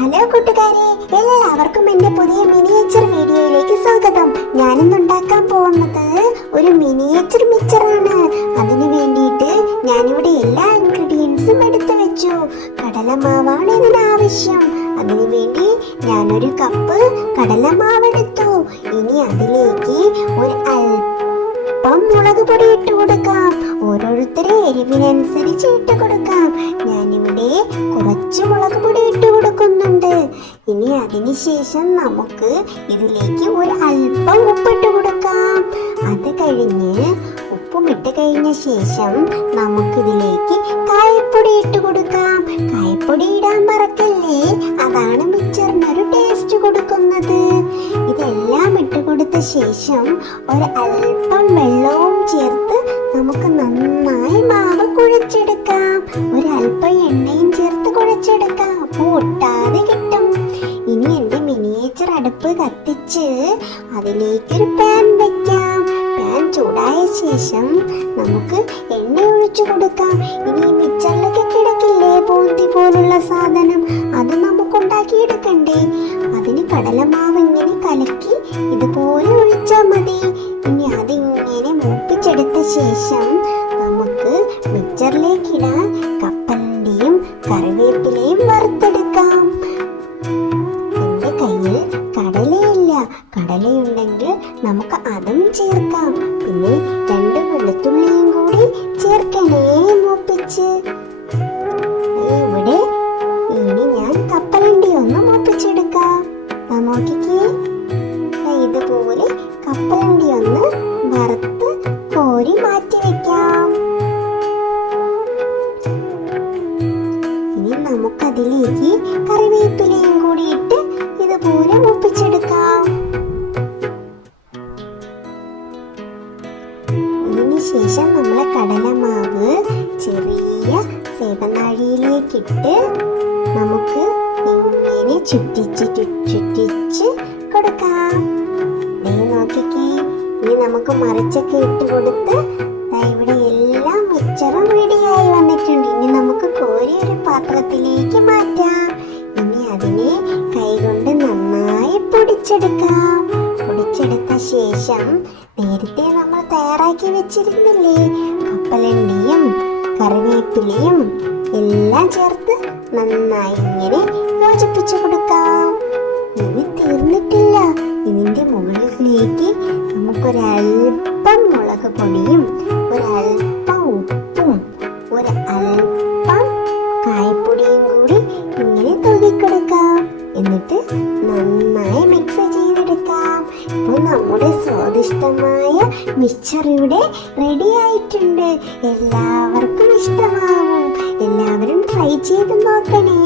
Hello കൂട്ടുകാരെ, എല്ലാവർക്കും എൻ്റെ പുതിയ മിനിയേച്ചർ വീഡിയോയിലേക്ക് സ്വാഗതം. ഞാനിന്ന് ഉണ്ടാക്കാൻ പോകുന്നത് ഒരു മിനിയേച്ചർ മിച്ചറാണ്. അതിനു വേണ്ടിയിട്ട് ഞാനിവിടെ എല്ലാ ഇൻഗ്രീഡിയൻസും എടുത്തു വെച്ചു. കടലമാവാണ് ഇതിനാവശ്യം. അതിനു വേണ്ടി ഞാനൊരു കപ്പ് കടലമാവ് എടുത്തു. ഇനി അതിലേക്ക് ഒരു അല്പം മുളക് പൊടി ഇട്ട് കൊടുക്കാം. ഓരോരുത്തരെ എരിവിനനുസരിച്ച് ഇട്ട് കൊടുക്കാം. ഞാനിവിടെ കുറച്ച് മുളക് പൊടി ഇട്ട് കൊടുക്കുന്നുണ്ട്. ഇനി അതിനുശേഷം നമുക്ക് ഇതിലേക്ക് ഒരു അല്പം ഉപ്പിട്ട് കൊടുക്കാം. അത് കഴിഞ്ഞ് ഉപ്പും ഇട്ട് കഴിഞ്ഞ ശേഷം നമുക്കിതിലേക്ക് കായപ്പൊടി ഇട്ട് കൊടുക്കാം. കായപ്പൊടി ഇടാൻ മറക്കല്ലേ, അതാണ് മിച്ചറിനൊരു ടേസ്റ്റ് കൊടുക്കുന്നത്. ഇതെല്ലാം ഇട്ട് കൊടുത്ത ശേഷം ഒരു അല്പം വെള്ളവും ചേർത്ത് നമുക്ക് നന്നായി മാവ് കുഴച്ചെടുക്കാം. ഒരല്പം എണ്ണയും ചേർത്ത് കുഴച്ചെടുക്കാം. അപ്പോൾ ഒട്ടാതെ കിട്ടും. ഇനി എൻ്റെ മിനിയേച്ചർ അടുപ്പ് കത്തിച്ച് അതിലേക്കൊരു പാൻ വെക്കാം. പാൻ ചൂടായ ശേഷം നമുക്ക് എണ്ണ ഒഴിച്ചു കൊടുക്കാം. ഇനി മിച്ചറിലൊക്കെ കിടക്കില്ലേ ബൂന്തി പോലുള്ള സാധനം, അത് നമുക്ക് ഉണ്ടാക്കിയെടുക്കണ്ടേ. അതിന് കടലമാവ് ഇങ്ങനെ കലക്കി ഇതുപോലെ ഒഴിച്ചാൽ മതി. ഇനി അതിങ്ങനെ മൂപ്പിച്ചെടുത്ത ശേഷം നമുക്ക് മിച്ചറിലേക്ക് ഇടാൻ കപ്പലിൻ്റെയും കറിവേപ്പിലയും വറുത്തെടുക്കാം. എൻ്റെ കയ്യിൽ കടലയില്ല. കടലയുണ്ടെങ്കിൽ നമുക്ക് അതും ചേർക്കാം. പിന്നെ 2 വെളുത്തുള്ളിയും കൂടി ചേർക്കണേ മൂപ്പിച്ച്. ഇവിടെ ഇനി ഞാൻ കപ്പലണ്ടി ഒന്ന് മൂപ്പിച്ചെടുക്കാം. നോക്കിക്കേ, ഇതുപോലെ കപ്പലണ്ടി ഒന്ന് വറുത്ത് കോരി മാറ്റി വെക്കാം. ഇനി നമുക്കതിലേക്ക് കറിവേപ്പിലയും കൂടി ഇട്ട് ഇതുപോലെ മൂപ്പിച്ചെടുക്കാം. ഇതിനുശേഷം നമ്മളെ കടലമാവ് ചെറിയ സേവനാഴിയിലേക്കിട്ട് നമുക്ക് ഇങ്ങനെ ചുറ്റിച്ച് കൊടുക്കാം. നോക്കിക്കേ, ഇനി നമുക്ക് മറിച്ചൊക്കെ ഇട്ട് കൊടുത്ത് ഇവിടെ എല്ലാം മിച്ചറും റെഡിയായി വന്നിട്ടുണ്ട്. ഇനി നമുക്ക് കോരി ഒരു പാത്രത്തിലേക്ക് മാറ്റാം. ഇനി അതിനെ കൈകൊണ്ട് നന്നായി പൊടിച്ചെടുക്കാം. പൊടിച്ചെടുത്ത ശേഷം നേരത്തെ നമ്മൾ തയ്യാറാക്കി വെച്ചിരുന്നില്ലേ കപ്പലണ്ടിയും കറിവേപ്പിലയും എല്ലാം ചേർത്ത് നന്നായി ഇങ്ങനെ യോജിപ്പിച്ചു കൊടുക്കാം. ഇനി തീർന്നിട്ടില്ല. ഇതിൻ്റെ മുകളിലേക്ക് നമുക്കൊരൽപ്പം മുളക് പൊടിയും ഒരൽപ്പം ഉപ്പും ഒരൽപ്പം കായപ്പൊടിയും കൂടി ഇങ്ങനെ തൂക്കിക്കൊടുക്കാം. എന്നിട്ട് നന്നായി മിക്സ് ചെയ്തെടുക്കാം. ഇപ്പോൾ നമ്മുടെ സ്വാദിഷ്ടമായ മിക്സ്ചർ ഇവിടെ റെഡി ആയിട്ടുണ്ട്. എല്ലാവർക്കും ഇഷ്ടമാവും. എല്ലാവരും ട്രൈ ചെയ്ത് നോക്കണേ.